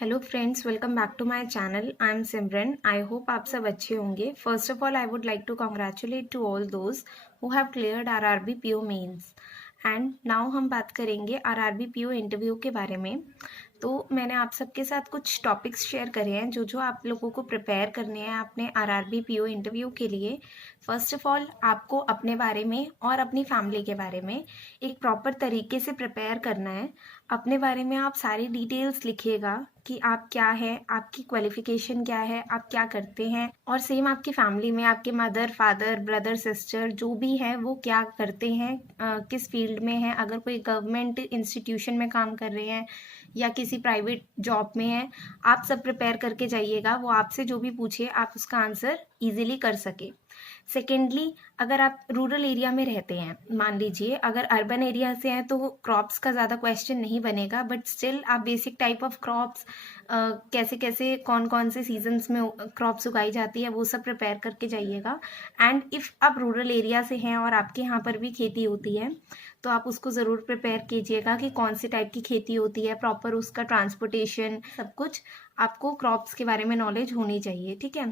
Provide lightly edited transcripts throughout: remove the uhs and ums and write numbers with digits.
Hello friends, welcome back to my channel. I am Simran. I hope आप सब अच्छे होंगे। First of all I would like to congratulate to all those who have cleared RRB PO mains. And now हम बात करेंगे RRB PO interview के बारे में। तो मैंने आप सबके साथ कुछ टॉपिक्स शेयर करे हैं जो आप लोगों को प्रिपेयर करने हैं अपने आरआरबी पीओ इंटरव्यू के लिए। फर्स्ट ऑफ ऑल आपको अपने बारे में और अपनी फैमिली के बारे में एक प्रॉपर तरीके से प्रिपेयर करना है। अपने बारे में आप सारी डिटेल्स लिखिएगा कि आप क्या है, आपकी क्वालिफिकेशन क्या है, आप क्या करते हैं, और सेम आपकी फैमिली में आपके मदर, फादर, ब्रदर, सिस्टर जो भी है वो क्या करते हैं, किस फील्ड में है, अगर कोई गवर्नमेंट इंस्टीट्यूशन में काम कर रहे हैं या किसी प्राइवेट जॉब में है। आप सब प्रिपेयर करके जाइएगा। वो आपसे जो भी पूछे आप उसका आंसर इजीली कर सके। सेकेंडली, अगर आप रूरल एरिया में रहते हैं, मान लीजिए अगर अर्बन एरिया से हैं तो क्रॉप्स का ज़्यादा क्वेश्चन नहीं बनेगा, बट स्टिल आप बेसिक टाइप ऑफ क्रॉप्स कैसे कैसे कौन कौन से सीजन्स में क्रॉप्स उगाई जाती है वो सब प्रिपेयर करके जाइएगा। एंड इफ़ आप रूरल एरिया से हैं और आपके यहाँ पर भी खेती होती है तो आप उसको ज़रूर प्रिपेयर कीजिएगा कि कौन सी टाइप की खेती होती है, प्रॉपर उसका ट्रांसपोर्टेशन, सब कुछ आपको क्रॉप्स के बारे में नॉलेज होनी चाहिए, ठीक है।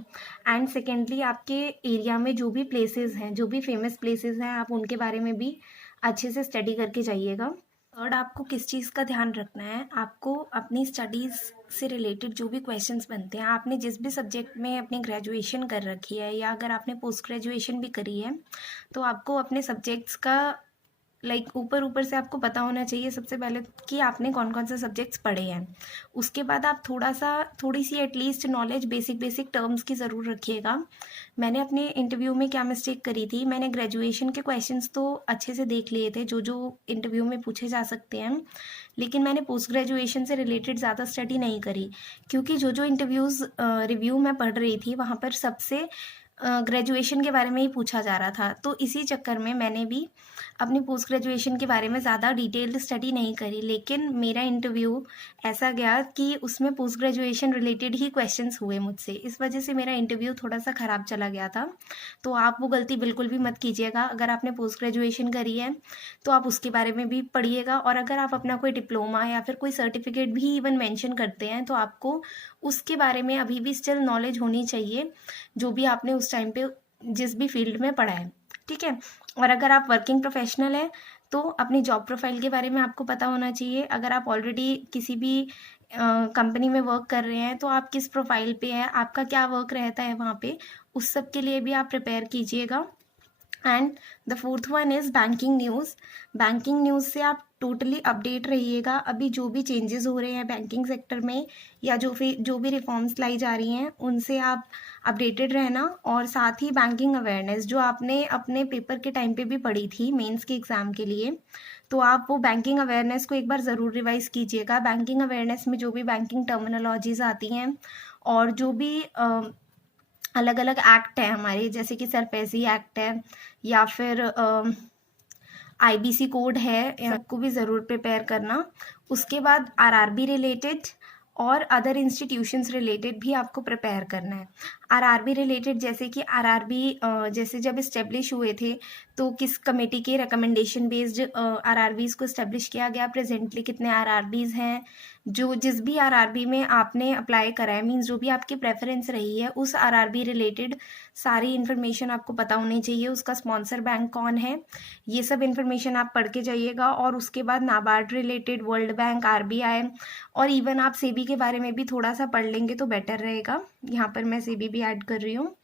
एंड सेकेंडली, आपके एरिया में जो भी प्लेसेस हैं, जो भी फेमस प्लेसेस हैं, आप उनके बारे में भी अच्छे से स्टडी करके जाइएगा। थर्ड, आपको किस चीज़ का ध्यान रखना है, आपको अपनी स्टडीज़ से रिलेटेड जो भी क्वेश्चंस बनते हैं, आपने जिस भी सब्जेक्ट में अपनी ग्रेजुएशन कर रखी है या अगर आपने पोस्ट ग्रेजुएशन भी करी है तो आपको अपने सब्जेक्ट्स का ऊपर ऊपर से आपको पता होना चाहिए सबसे पहले कि आपने कौन कौन से सब्जेक्ट्स पढ़े हैं। उसके बाद आप थोड़ी सी एटलीस्ट नॉलेज बेसिक टर्म्स की ज़रूर रखिएगा। मैंने अपने इंटरव्यू में क्या मिस्टेक करी थी, मैंने ग्रेजुएशन के क्वेश्चंस तो अच्छे से देख लिए थे जो इंटरव्यू में पूछे जा सकते हैं, लेकिन मैंने पोस्ट ग्रेजुएशन से रिलेटेड ज़्यादा स्टडी नहीं करी, क्योंकि जो इंटरव्यूज़ रिव्यू मैं पढ़ रही थी वहाँ पर सबसे ग्रेजुएशन के बारे में ही पूछा जा रहा था। तो इसी चक्कर में मैंने भी अपनी पोस्ट ग्रेजुएशन के बारे में ज़्यादा डिटेल्ड स्टडी नहीं करी, लेकिन मेरा इंटरव्यू ऐसा गया कि उसमें पोस्ट ग्रेजुएशन रिलेटेड ही क्वेश्चंस हुए मुझसे। इस वजह से मेरा इंटरव्यू थोड़ा सा ख़राब चला गया था। तो आप वो गलती बिल्कुल भी मत कीजिएगा। अगर आपने पोस्ट ग्रेजुएशन करी है तो आप उसके बारे में भी पढ़िएगा, और अगर आप अपना कोई डिप्लोमा या फिर कोई सर्टिफिकेट भी इवन मेंशन करते हैं तो आपको उसके बारे में अभी भी स्टिल नॉलेज होनी चाहिए, जो भी आपने उस टाइम पे जिस भी फील्ड में पढ़ा है, ठीक है। और अगर आप वर्किंग प्रोफेशनल हैं तो अपनी जॉब प्रोफाइल के बारे में आपको पता होना चाहिए। अगर आप ऑलरेडी किसी भी कंपनी में वर्क कर रहे हैं तो आप किस प्रोफाइल पे हैं, आपका क्या वर्क रहता है वहाँ पे, उस सब के लिए भी आप प्रिपेयर कीजिएगा। And the fourth one is banking news. Banking news से आप टोटली अपडेट रहिएगा। अभी जो भी चेंजेस हो रहे हैं बैंकिंग सेक्टर में या जो भी रिफॉर्म्स लाई जा रही हैं उनसे आप अपडेटेड रहना। और साथ ही बैंकिंग अवेयरनेस जो आपने अपने पेपर के टाइम पे भी पढ़ी थी मेंस के एग्ज़ाम के लिए, तो आप वो बैंकिंग अवेयरनेस को एक बार ज़रूर रिवाइज़ कीजिएगा। बैंकिंग अवेयरनेस में जो भी बैंकिंग टर्मिनोलॉजीज़ आती हैं और जो भी अलग अलग एक्ट है हमारे, जैसे कि सरफेसी एक्ट है या फिर आईबीसी कोड है, सबको भी ज़रूर प्रिपेयर करना। उसके बाद आरआरबी रिलेटेड और अदर इंस्टीट्यूशंस रिलेटेड भी आपको प्रिपेयर करना है। आरआरबी रिलेटेड जैसे कि आरआरबी जैसे जब इस्टेब्लिश हुए थे तो किस कमेटी के रिकमेंडेशन बेस्ड आरआरबीज़ को इस्टेब्लिश किया गया, प्रेजेंटली कितने आरआरबीज़ हैं, जिस भी आरआरबी में आपने अप्लाई करा है, मीन्स जो भी आपकी प्रेफरेंस रही है उस आरआरबी रिलेटेड सारी इन्फॉर्मेशन आपको पता होनी चाहिए। उसका स्पॉन्सर बैंक कौन है, ये सब इन्फॉर्मेशन आप पढ़ के जाइएगा। और उसके बाद NABARD related, world bank, RBI, और इवन आप सेबी के बारे में भी थोड़ा सा पढ़ लेंगे तो बेटर रहेगा। यहाँ पर मैं सेबी भी ऐड कर रही हूँ।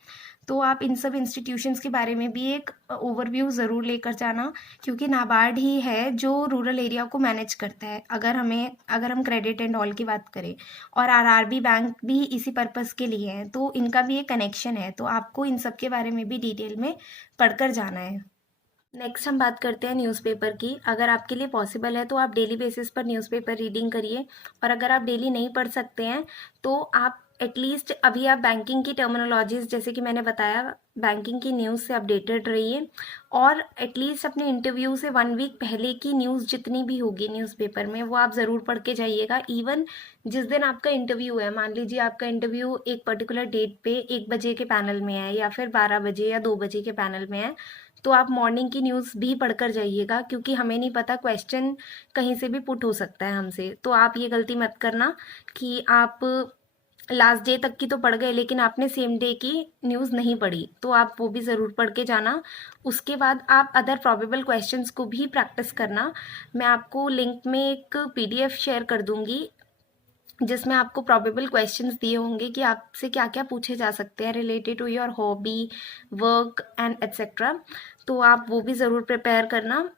तो आप इन सब इंस्टीट्यूशंस के बारे में भी एक ओवरव्यू ज़रूर लेकर जाना, क्योंकि नाबार्ड ही है जो रूरल एरिया को मैनेज करता है, अगर हम क्रेडिट एंड ऑल की बात करें। और आरआरबी बैंक भी इसी पर्पज़ के लिए है, तो इनका भी एक कनेक्शन है। तो आपको इन सब के बारे में भी डिटेल में पढ़कर जाना है। नेक्स्ट हम बात करते हैं न्यूज़पेपर की। अगर आपके लिए पॉसिबल है तो आप डेली बेसिस पर न्यूज़पेपर रीडिंग करिए, और अगर आप डेली नहीं पढ़ सकते हैं तो आप एटलीस्ट अभी आप बैंकिंग की टर्मिनोलॉजीज़, जैसे कि मैंने बताया, बैंकिंग की न्यूज़ से अपडेटेड रहिए। और एटलीस्ट अपने इंटरव्यू से 1 वीक पहले की न्यूज़ जितनी भी होगी न्यूज़पेपर में वो आप ज़रूर पढ़ के जाइएगा। इवन जिस दिन आपका इंटरव्यू है, मान लीजिए आपका इंटरव्यू एक पर्टिकुलर डेट पे 1 बजे के पैनल में है या फिर 12 बजे या 2 बजे के पैनल में है, तो आप मॉर्निंग की न्यूज़ भी पढ़कर जाइएगा, क्योंकि हमें नहीं पता क्वेश्चन कहीं से भी पुट हो सकता है हमसे। तो आप ये गलती मत करना कि आप लास्ट डे तक की तो पढ़ गए लेकिन आपने सेम डे की न्यूज़ नहीं पढ़ी, तो आप वो भी ज़रूर पढ़ के जाना। उसके बाद आप अदर प्रोबेबल क्वेश्चंस को भी प्रैक्टिस करना। मैं आपको लिंक में एक पीडीएफ शेयर कर दूंगी जिसमें आपको प्रोबेबल क्वेश्चंस दिए होंगे कि आपसे क्या क्या पूछे जा सकते हैं related to your hobby, work and etcetera. तो आप वो भी ज़रूर प्रिपेयर करना।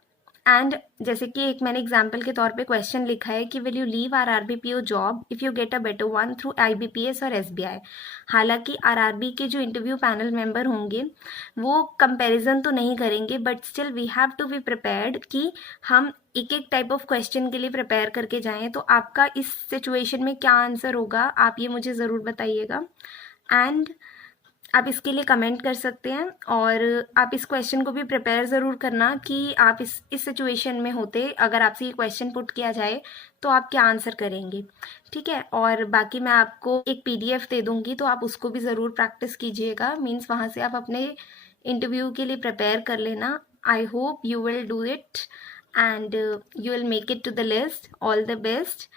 एंड जैसे कि एक मैंने एग्जाम्पल के तौर पे क्वेश्चन लिखा है कि will you leave आरआरबीपीओ job if you get a better one through IBPS और एसबीआई। हालांकि आरआरबी के जो इंटरव्यू पैनल मेंबर होंगे वो कंपैरिजन तो नहीं करेंगे, but still we have to be prepared कि हम एक एक टाइप ऑफ क्वेश्चन के लिए प्रिपेयर करके जाएं। तो आपका इस सिचुएशन में क्या आंसर होगा आप ये मुझे ज़रूर बताइएगा। एंड आप इसके लिए कमेंट कर सकते हैं, और आप इस क्वेश्चन को भी प्रिपेयर ज़रूर करना कि आप इस सिचुएशन में होते, अगर आपसे ये क्वेश्चन पुट किया जाए तो आप क्या आंसर करेंगे। ठीक है, और बाकी मैं आपको एक पीडीएफ दे दूंगी तो आप उसको भी ज़रूर प्रैक्टिस कीजिएगा। मीन्स वहाँ से आप अपने इंटरव्यू के लिए प्रिपेयर कर लेना। I hope you will do it and you will make it to the list. All the best.